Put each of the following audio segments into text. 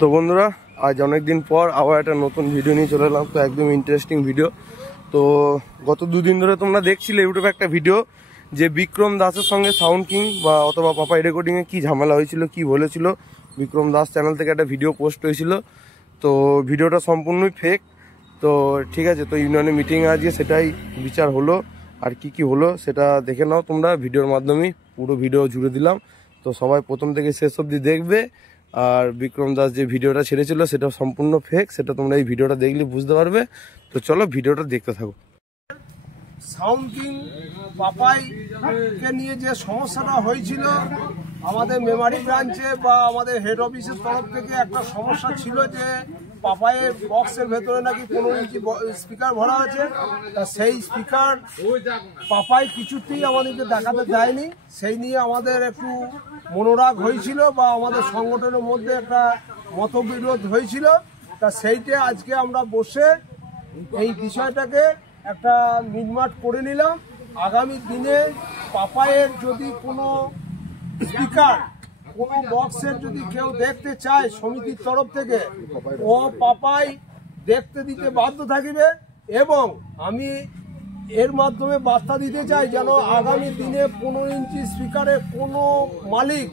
তো বন্ধুরা, আজ অনেক দিন পর আবার একটা নতুন ভিডিও নিয়ে চলে এলাম। তো একদম ইন্টারেস্টিং ভিডিও। তো গত দুদিন ধরে তোমরা দেখছিলে ইউটিউবে একটা ভিডিও যে বিক্রম দাসের সঙ্গে সাউন্ড কিং বা অথবা পাপাই রেকর্ডিংয়ে কী ঝামেলা হয়েছিল, কি বলেছিল। বিক্রম দাস চ্যানেল থেকে একটা ভিডিও পোস্ট হয়েছিল। তো ভিডিওটা সম্পূর্ণই ফেক। তো ঠিক আছে, তো ইউনিয়নে মিটিংয়ে আজকে সেটাই বিচার হলো। আর কি হলো সেটা দেখে নাও তোমরা ভিডিওর মাধ্যমেই, পুরো ভিডিও জুড়ে দিলাম। তো সবাই প্রথম থেকে শেষ অবধি দেখবে। আর বিক্রম দাস যে ভিডিওটা ছেড়েছিল সেটা সম্পূর্ণ ফেক, সেটা তোমরা এই ভিডিওটা দেখলে বুঝতে পারবে। তো চলো ভিডিওটা দেখতে থাকো। সাউন্ড কিং পাপাইকে নিয়ে যে সমস্যাটা হয়েছিল, আমাদের মেমারি ব্রাঞ্চে বা আমাদের হেড অফিসের তরফ থেকে একটা সমস্যা ছিল যে পাপাইয়ের বক্সের ভেতরে নাকি 15 ইঞ্চি স্পিকার ভরা আছে। তা সেই স্পিকার পাপাই কিছুতেই আমাদেরকে দেখাতে দেয়নি। সেই নিয়ে আমাদের একটু মনোরাগ হয়েছিল বা আমাদের সংগঠনের মধ্যে একটা মতবিরোধ হয়েছিল। তা সেইটা আজকে আমরা বসে এই বিষয়টাকে একটা মিটমাট করে নিলাম। আগামী দিনে পাপাইয়ের যদি কোনো স্পিকার, কোনো বক্সের যদি কেউ দেখতে চায় সমিতির তরফ থেকে, ও পাপাই দেখতে দিতে বাধ্য থাকিবে। এবং আমি এর মাধ্যমে বার্তা দিতে চাই যেন আগামী দিনে 15 ইঞ্চি স্পিকারে কোনো মালিক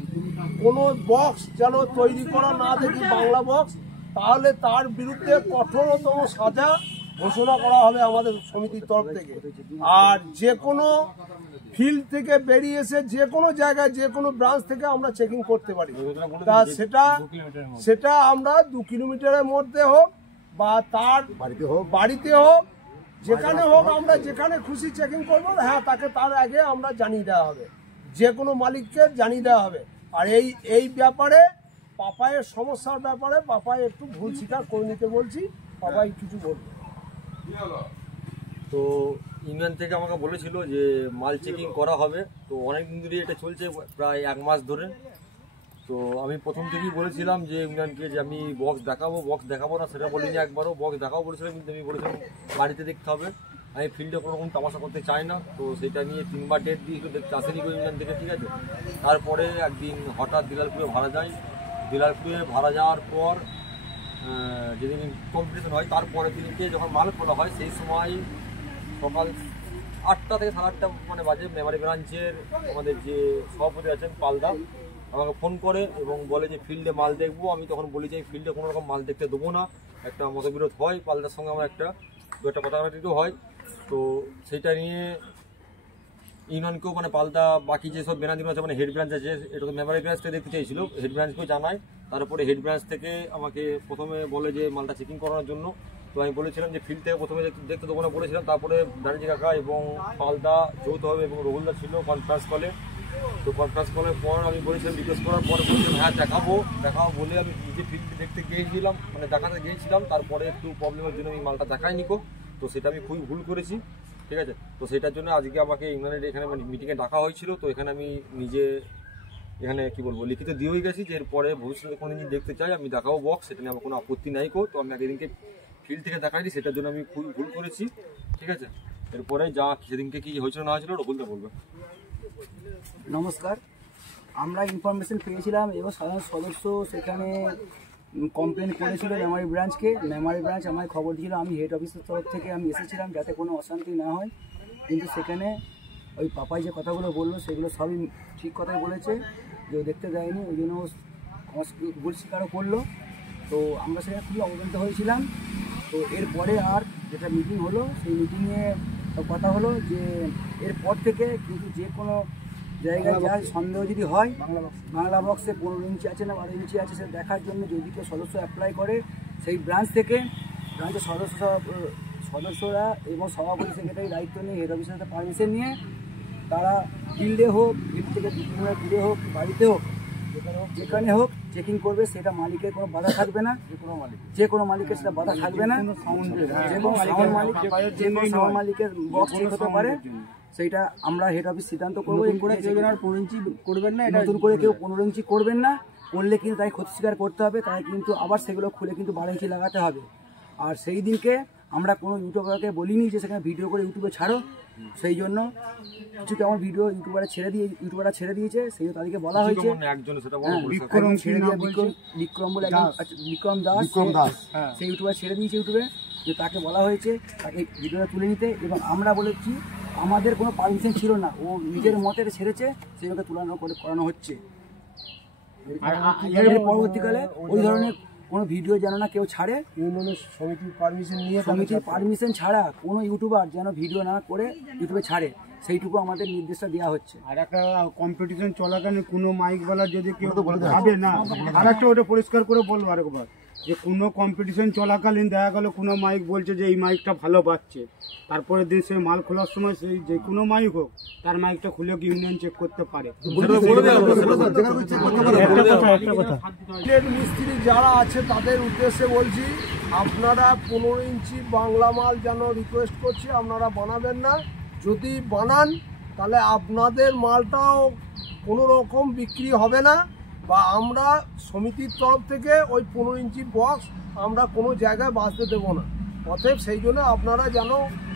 কোনো বক্স যেন তৈরি করা না দেখি, বাংলা বক্স, তাহলে তার বিরুদ্ধে কঠোরতম সাজা ঘোষণা করা হবে আমাদের সমিতির তরফ থেকে। আর যে কোনো ফিল্ড থেকে বেরিয়ে এসে যে কোনো জায়গায় যে কোনো ব্রাঞ্চ থেকে আমরা চেকিং করতে পারি। তা সেটা আমরা 2 কিলোমিটারের মধ্যে হোক বা তার বাড়িতে হোক, যেখানে হোক, আমরা যেখানে খুশি চেকিং করবো। হ্যাঁ, তাকে তার আগে আমরা জানিয়ে দেওয়া হবে, যে কোনো মালিককে জানিয়ে দেওয়া হবে। আর এই ব্যাপারে পাপাইয়ের সমস্যার ব্যাপারে পাপাই একটু ভুল স্বীকার করে নিতে বলছি। পাপাই কিছু বলবে। তো ইউনিয়ন থেকে আমাকে বলেছিল যে মাল চেকিং করা হবে। তো অনেক দিন ধরে এটা চলছে, প্রায় 1 মাস ধরে। তো আমি প্রথম থেকেই বলেছিলাম যে ইউনিয়নকে যে আমি বক্স দেখাবো না, সেটা বলিনি একবারও। বক্স দেখাবো বলেছিলাম, কিন্তু আমি বলেছিলাম বাড়িতে দেখতে হবে, আমি ফিল্ডে কোনো রকম তামাশা করতে চাই না। তো সেটা নিয়ে 3বার ডেট দিয়েছিল, দেখতে আসেনি ইউনিয়ন থেকে, ঠিক আছে। তারপরে একদিন হঠাৎ দিলালপুরে ভাড়া যায়। দিলালপুরে ভাড়া যাওয়ার পর যেদিন কম্পিটিশন হয় তারপরের দিনকে যখন মাল খোলা হয়, সেই সময় সকাল 8টা থেকে 8:30 মানে বাজে, মেমারি ব্রাঞ্চের আমাদের যে সভাপতি আছেন পালদা আমাকে ফোন করে এবং বলে যে ফিল্ডে মাল দেখবো। আমি তখন বলি যে ফিল্ডে কোনো রকম মাল দেখতে দেবো না। একটা মতবিরোধ হয় পালদার সঙ্গে, আমার একটা কথাবার্তাও হয়। তো সেটা নিয়ে ইউনিয়নকেও, মানে পালদা বাকি যেসব বেনাদিন আছে, মানে হেড ব্রাঞ্চ আছে, এটা তো মেমারি ব্রাঞ্চ থেকে দেখতে চাইছিল, হেড ব্রাঞ্চকেও জানায়। তারপরে হেড ব্রাঞ্চ থেকে আমাকে প্রথমে বলে যে মালটা চেকিং করানোর জন্য। তো আমি বলেছিলাম যে ফিল্ড থেকে প্রথমে দেখতে দেবো না বলেছিলাম। তারপরে দাঁড়িয়ে কাকা এবং পালদা যৌথভাবে এবং রহুলদা ছিল কনফারেন্স কলে। তো কনফারেন্স কলের পর আমি বলেছিলাম, রিকোয়েস্ট করার পরে বলেছিলাম হ্যাঁ দেখাবো বলে আমি নিজে ফিল্ড দেখতে গিয়েছিলাম, মানে দেখাতে গিয়েছিলাম। তারপরে একটু প্রবলেমের জন্য আমি মালটা দেখাইনি। তো সেটা আমি খুবই ভুল করেছি, ঠিক আছে। তো সেটার জন্য আজকে আমাকে ইউনিয়নের এখানে মিটিংয়ে ডাকা হয়েছিল। তো এখানে আমি নিজে এখানে কি বলবো লিখিত দিয়েই গেছি যে এরপরে ভবিষ্যতে কোনো দিন দেখতে চাই আমি দেখাবো বক্স, সেটা নিয়ে আমার কোনো আপত্তি নাই। তো আমি একদিনকে ফিল্ড থেকে দেখাইনি, সেটার জন্য আমি খুবই ভুল করেছি, ঠিক আছে। এরপরে যা সেদিনকে কি হয়েছিল না হয়েছিল বলতে বলবে। নমস্কার, আমরা ইনফরমেশন পেয়েছিলাম এবং সাধারণ সদস্য সেখানে কমপ্লেন করেছিল মেমারি ব্রাঞ্চকে। মেমারি ব্রাঞ্চ আমায় খবর দিয়েছিল, আমি হেড অফিসের তরফ থেকে আমি এসেছিলাম যাতে কোনো অশান্তি না হয়। কিন্তু সেখানে ওই পাপাই যে কথাগুলো বললো সেগুলো সবই ঠিক কথাই বলেছে, যে দেখতে দেয়নি, ওই জন্য ভুল স্বীকারও করলো। তো আমরা সেখানে খুবই অবগত হয়েছিলাম। তো এরপরে আর যেটা মিটিং হলো, সেই মিটিংয়ে কথা হলো যে এরপর থেকে কিন্তু যে কোনো জায়গায় যা সন্দেহ যদি হয়, বাংলা বক্সে 15 ইঞ্চি আছে না 12 ইঞ্চি আছে, সেটা দেখার জন্য যদি কেউ সদস্য অ্যাপ্লাই করে, সেই ব্রাঞ্চ থেকে ব্রাঞ্চের সদস্যরা এবং সভাপতি সেক্রেটারি দায়িত্ব নিয়ে হেড অফিসের সাথে পারমিশন নিয়ে তারা ফিল্ডে হোক, ফিল্ড থেকে 2 কিলোমিটার দূরে হোক, বাড়িতে হোক, যেখানে হোক চেকিং করবে। সেটা মালিকের কোনো বাধা থাকবে না, যে কোনো মালিকের সেটা বাধা থাকবে না। যে কোনো সাউন্ড মালিকের বক্স চেক হতে পারে, সেইটা আমরা হেড অফিস সিদ্ধান্ত করবো। নতুন করে কেউ 15 ইঞ্চি করবেন না, নতুন করে কেউ 15 ইঞ্চি করবেন না, করলে কিন্তু তাই ক্ষতি স্বীকার করতে হবে। তাই কিন্তু আবার সেগুলো খুলে কিন্তু 12 ইঞ্চি লাগাতে হবে। আর সেই দিনকে আমরা কোনো ইউটিউবারকে বলিনি যে সেখানে ভিডিও করে ইউটিউবে ছাড়ো। সেই জন্য কিছু কেমন ভিডিও ইউটিউবাররা ছেড়ে দিয়েছে, সেই জন্য তাদেরকে বলা হয়েছে বিক্রম দাস সেই ইউটিউবার ছেড়ে দিয়েছে ইউটিউবে, যে তাকে বলা হয়েছে তাকে ভিডিওটা তুলে নিতে। এবং আমরা বলেছি আমাদের কোনো পারমিশন ছিল না, ও নিজের মতে ছেড়েছে, সেই জন্য করানো হচ্ছে। আর পরবর্তীকালে ওই ধরনের কোনো ভিডিও যেন না কেউ ছাড়ে, ইউনিয়নের সমিতির পারমিশন ছাড়া কোনো ইউটিউবার যেন ভিডিও না করে ইউটিউবে ছাড়ে, সেইটুকু আমাদের নির্দেশটা দেওয়া হচ্ছে। আর একটা কম্পিটিশন চলাকালীন কোনো মাইকওয়ালা যদি কেউ ভাবে না, আর একটা ওটা পরিষ্কার করে বলবো আরেকবার, যে কোনো কম্পিটিশন চলাকালীন দেখা গেল কোনো মাইক বলছে যে এই মাইকটা ভালো বাজছে, তারপরে দিন সে মাল খোলার সময় সেই যে কোনো মাইক হোক তার মাইকটা খুলে কি ইউনিয়ন চেক করতে পারে। মিস্ত্রি যারা আছে তাদের উদ্দেশ্যে বলছি, আপনারা 15 ইঞ্চি বাংলা মাল যেন রিকোয়েস্ট করছি আপনারা বানাবেন না। যদি বানান তাহলে আপনাদের মালটাও কোনো রকম বিক্রি হবে না, বা আমরা সমিতির তরফ থেকে ওই 15 ইঞ্চি বক্স আমরা কোনো জায়গায় বাজতে দেবো না। অতএব সেই জন্য আপনারা যেন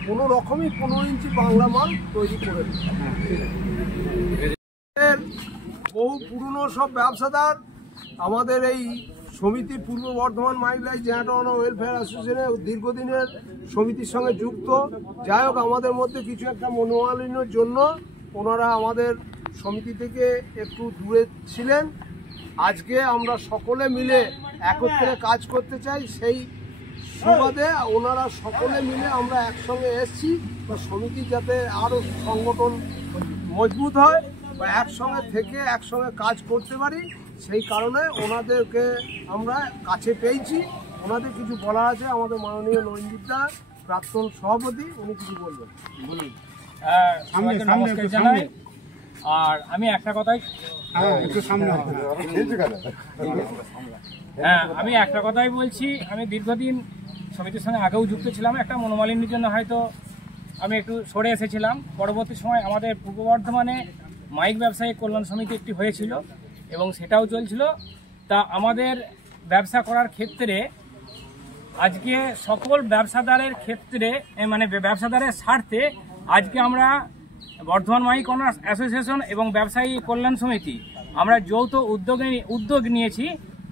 কোনো রকমই 15 ইঞ্চি বাংলা মাল তৈরি করে দেন। বহু পুরনো সব ব্যবসাদার আমাদের এই সমিতি Purba Bardhaman mike light generator welfare অ্যাসোসিয়েশনের দীর্ঘদিনের সমিতির সঙ্গে যুক্ত। যাই হোক, আমাদের মধ্যে কিছু একটা মনোমালিন্যের জন্য ওনারা আমাদের সমিতি থেকে একটু দূরে ছিলেন। আজকে আমরা সকলে মিলে একত্রে কাজ করতে চাই, সেই সুবাদে ওনারা সকলে মিলে আমরা একসঙ্গে এসেছি, বা সমিতি যাতে আরও সংগঠন মজবুত হয় বা একসঙ্গে থেকে একসঙ্গে কাজ করতে পারি, সেই কারণে ওনাদেরকে আমরা কাছে পেয়েছি। ওনাদের কিছু বলা আছে, আমাদের মাননীয় নরেন্দ্র দা প্রাক্তন সভাপতি, উনি কিছু বলবেন। নমস্কার জানাই। আর আমি একটা কথাই আমি একটা কথাই বলছি, আমি দীর্ঘদিন সমিতির সঙ্গে আগেও যুক্ত ছিলাম। একটা মনোমালিন্যের জন্য হয়তো আমি একটু সরে এসেছিলাম। পরবর্তী সময় আমাদের পূর্ব বর্ধমানে মাইক ব্যবসায়ী কল্যাণ সমিতি একটি হয়েছিল এবং সেটাও চলছিল। তা আমাদের ব্যবসা করার ক্ষেত্রে আজকে সকল ব্যবসাদারের ক্ষেত্রে, মানে ব্যবসাদারের স্বার্থে আজকে আমরা বর্ধমান মাইক অনার্স অ্যাসোসিয়েশন এবং ব্যবসায়ী কল্যাণ সমিতি আমরা যৌথ উদ্যোগ নিয়েছি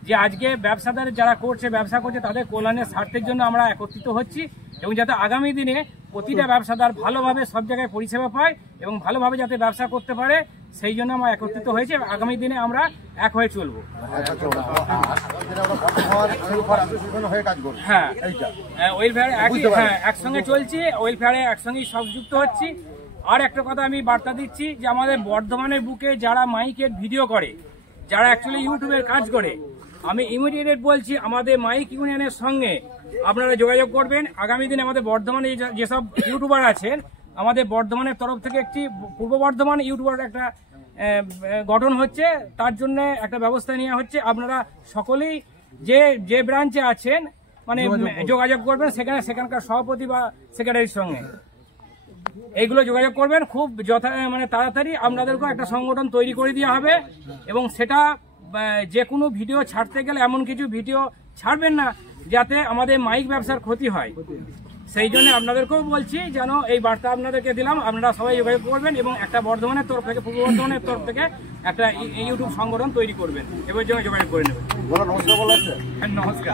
যে আজকে ব্যবসাদার যারা ব্যবসা করছে তাদের কল্যাণের স্বার্থের জন্য আমরা একত্রিত হচ্ছি, এবং যাতে আগামী দিনে প্রতিটা ব্যবসাদার ভালোভাবে সব জায়গায় পরিষেবা পায় এবং ভালোভাবে যাতে ব্যবসা করতে পারে, সেই জন্য আমরা একত্রিত হয়েছি। আগামী দিনে আমরা এক হয়ে চলবো। হ্যাঁ, ওয়েলফেয়ারে একসঙ্গে চলছি, ওয়েলফেয়ারে একসঙ্গেই সব যুক্ত হচ্ছি। আর একটা কথা আমি বার্তা দিচ্ছি যে আমাদের বর্ধমানের বুকে যারা মাইকের ভিডিও করে, যারা অ্যাকচুয়ালি ইউটিউবের কাজ করে, আমি ইমিডিয়েট বলছি আমাদের মাইক ইউনিয়নের সঙ্গে আপনারা যোগাযোগ করবেন। আগামী দিনে আমাদের বর্ধমানে যেসব ইউটিউবার আছেন, আমাদের বর্ধমানের তরফ থেকে একটি পূর্ব বর্ধমান ইউটিউবার একটা গঠন হচ্ছে, তার জন্য একটা ব্যবস্থা নেওয়া হচ্ছে। আপনারা সকলেই যে ব্রাঞ্চে আছেন মানে যোগাযোগ করবেন, সেখানকার সভাপতি বা সেক্রেটারির সঙ্গে এইগুলো যোগাযোগ করবেন। খুব মানে তাড়াতাড়ি আপনাদেরকেও একটা সংগঠন তৈরি করে দেওয়া হবে, এবং সেটা যে কোনো ভিডিও ছাড়তে গেলে এমন কিছু ভিডিও ছাড়বেন না যাতে আমাদের মাইক ব্যবসার ক্ষতি হয়। সেই জন্য আপনাদেরকেও বলছি যেন এই বার্তা আপনাদেরকে দিলাম, আপনারা সবাই যোগাযোগ করবেন এবং একটা বর্ধমানের তরফ থেকে, পূর্ব বর্ধমানের তরফ থেকে একটা ইউটিউব সংগঠন তৈরি করবেন, এবার জন্য যোগাযোগ করে নেবেন। নমস্কার।